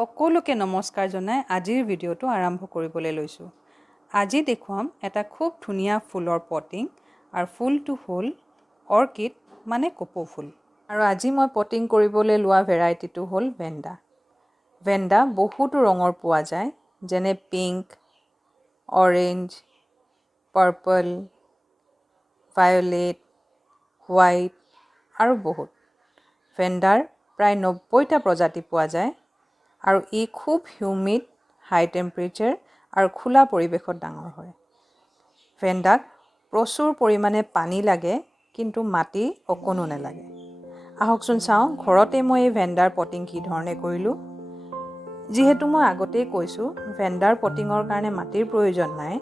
সকলোকে নমস্কাৰ জনাই আজিৰ ভিডিঅ'টো আৰম্ভ কৰিবলৈ লৈছোঁ। আজি দেখুৱাম এটা খুব ধুনীয়া ফুলৰ পটিং আৰু ফুলটো হ'ল অৰ্কিড মানে কপৌ ফুল। আৰু আজি মই পটিং কৰিবলৈ লোৱা ভেৰাইটিটো হ'ল ভেণ্ডা। ভেণ্ডা বহুতো ৰঙৰ পোৱা যায়, যেনে pink, orange, purple, violet, white আৰু বহুত। ভেণ্ডাৰ প্ৰায় 90টা প্ৰজাতি পোৱা যায় আৰু ই খুব হিউমিড, হাই টেম্পাৰেচাৰ আৰু খোলা পৰিৱেশত ডাঙৰ হয়। ভেণ্ডাক প্ৰচুৰ পৰিমাণে পানী লাগে, কিন্তু মাটি অকণো নালাগে। আহকচোন চাওঁ ঘৰতে মই এই ভেণ্ডাৰ পটিং কি ধৰণে কৰিলোঁ। যিহেতু মই আগতেই কৈছোঁ, ভেণ্ডাৰ পটিঙৰ কাৰণে মাটিৰ প্ৰয়োজন নাই,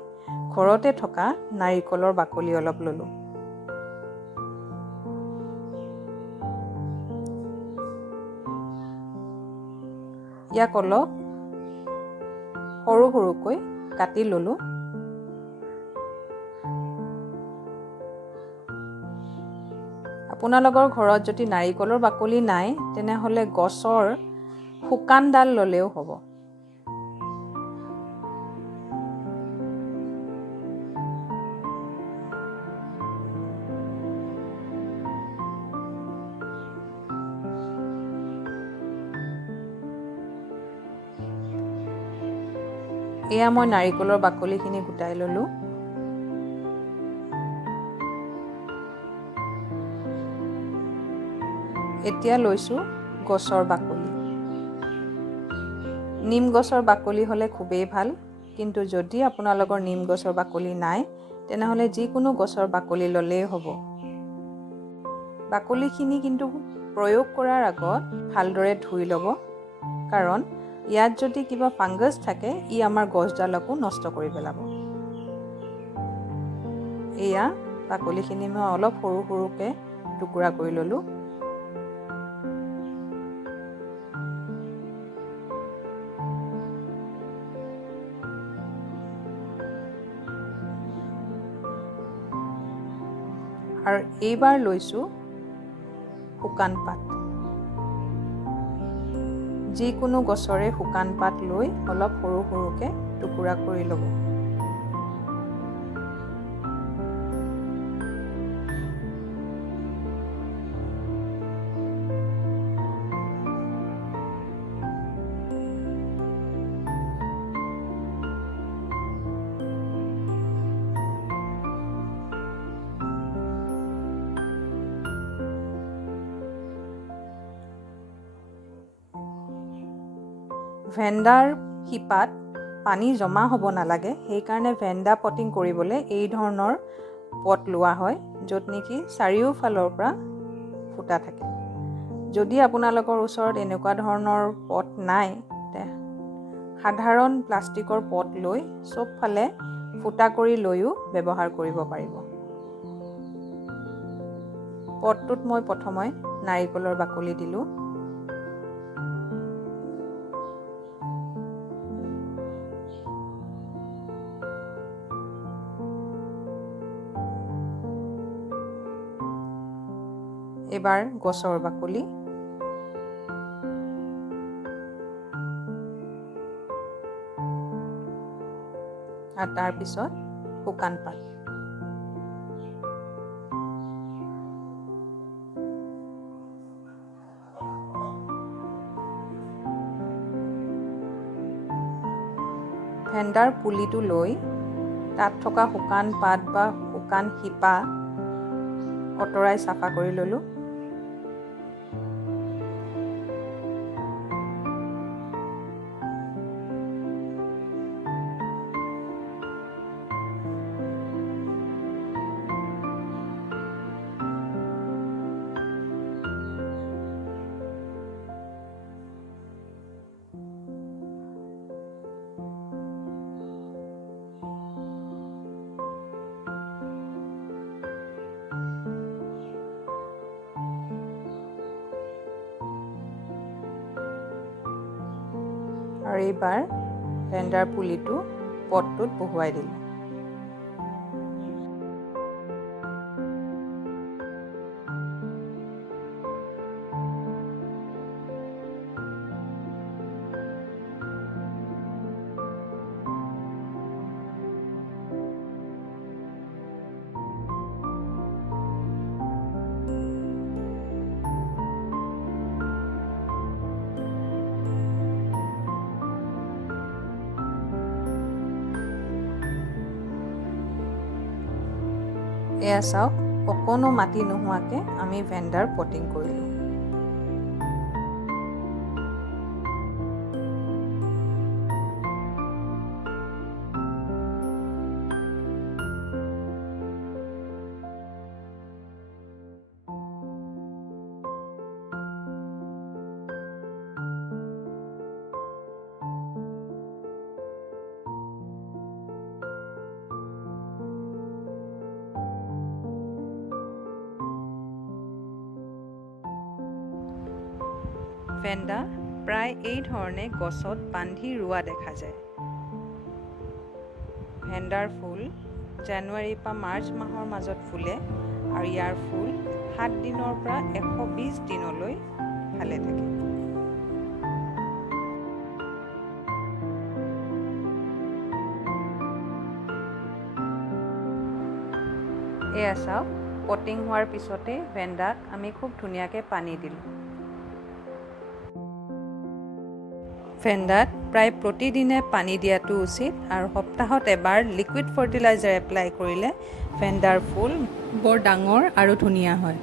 ঘৰতে থকা নাৰিকলৰ বাকলি অলপ ল'লোঁ। ইয়াক অলপ সৰু সৰুকৈ কাটি ল'লোঁ। আপোনালোকৰ ঘৰত যদি নাৰিকলৰ বাকলি নাই, তেনেহ'লে গছৰ শুকান ডাল ল'লেও হ'ব। এয়া মই নাৰিকলৰ বাকলিখিনি গোটাই ল'লোঁ। এতিয়া লৈছোঁ গছৰ বাকলি। নিম গছৰ বাকলি হ'লে খুবেই ভাল, কিন্তু যদি আপোনালোকৰ নিম গছৰ বাকলি নাই, তেনেহ'লে যিকোনো গছৰ বাকলি ল'লেই হ'ব। বাকলিখিনি কিন্তু প্ৰয়োগ কৰাৰ আগত ভালদৰে ধুই ল'ব, কাৰণ ইয়াত যদি কিবা ফাংগাছ থাকে, ই আমাৰ গছডালকো নষ্ট কৰি পেলাব। এয়া বাকলিখিনি মই অলপ সৰু সৰুকৈ টুকুৰা কৰি ল'লোঁ। আৰু এইবাৰ লৈছোঁ শুকান পাত। যিকোনো গছৰে শুকান পাত লৈ অলপ সৰু সৰুকৈ টুকুৰা কৰি ল'ব। ভেণ্ডাৰ শিপাত পানী জমা হ'ব নালাগে, সেইকাৰণে ভেণ্ডা পটিং কৰিবলৈ এই ধৰণৰ পট লোৱা হয়, য'ত নেকি চাৰিওফালৰ পৰা ফুটা থাকে। যদি আপোনালোকৰ ওচৰত এনেকুৱা ধৰণৰ পট নাই, সাধাৰণ প্লাষ্টিকৰ পট লৈ চবফালে ফুটা কৰি লৈও ব্যৱহাৰ কৰিব পাৰিব। পটটোত মই প্ৰথমে নাৰিকলৰ বাকলি দিলোঁ। এবাৰ গছৰ বাকলি, আৰু তাৰপিছত শুকান পাত। ভেণ্ডাৰ পুলিটো লৈ তাত থকা শুকান পাত বা শুকান শিপা অঁতৰাই চাফা কৰি ল'লোঁ। আৰু এইবাৰ ভেণ্ডাৰ পুলিটো পটটোত বহুৱাই দিলোঁ। এয়া চাওক, অকণো মাটি নোহোৱাকৈ আমি ভেণ্ডাৰ পটিং কৰিলোঁ। ভেণ্ডা প্ৰায় এই ধৰণে গছত বান্ধি ৰোৱা দেখা যায়। ভেণ্ডাৰ ফুল জানুৱাৰীৰ পৰা মাৰ্চ মাহৰ মাজত ফুলে আৰু ইয়াৰ ফুল 7 দিনৰ পৰা 120 দিনলৈ ভালে থাকে। এয়া চাওক, পটিং হোৱাৰ পিছতে ভেণ্ডাক আমি খুব ধুনীয়াকৈ পানী দিলোঁ। ভেণ্ডাত প্ৰায় প্ৰতিদিনে পানী দিয়াটো উচিত আৰু সপ্তাহত এবাৰ লিকুইড ফাৰ্টিলাইজাৰ এপ্লাই কৰিলে ভেণ্ডাৰ ফুল বৰ ডাঙৰ আৰু ধুনীয়া হয়।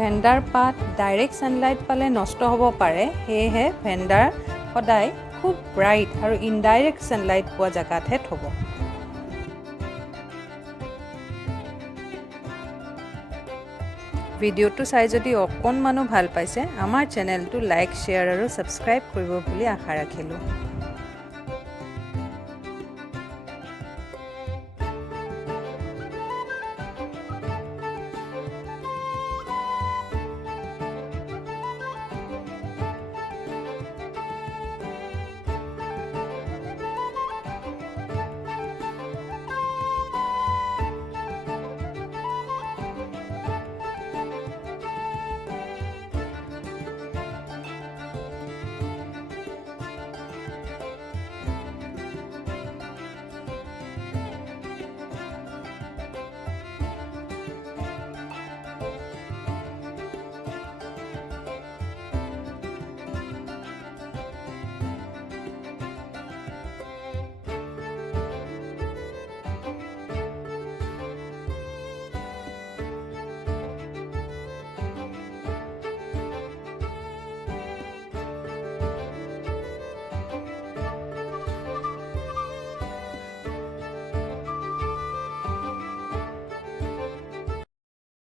ভেণ্ডাৰ পাত ডাইৰেক্ট ছানলাইট পালে নষ্ট হ'ব পাৰে, সেয়েহে ভেণ্ডাৰ সদায় খুব ব্ৰাইট আৰু ইনডাইৰেক্ট ছানলাইট পোৱা জেগাতহে থ'ব। ভিডিঅ'টো চাই যদি অকণমানো ভাল পাইছে, আমাৰ চেনেলটো লাইক, শ্বেয়াৰ আৰু ছাবস্ক্ৰাইব কৰিব বুলি আশা ৰাখিলোঁ।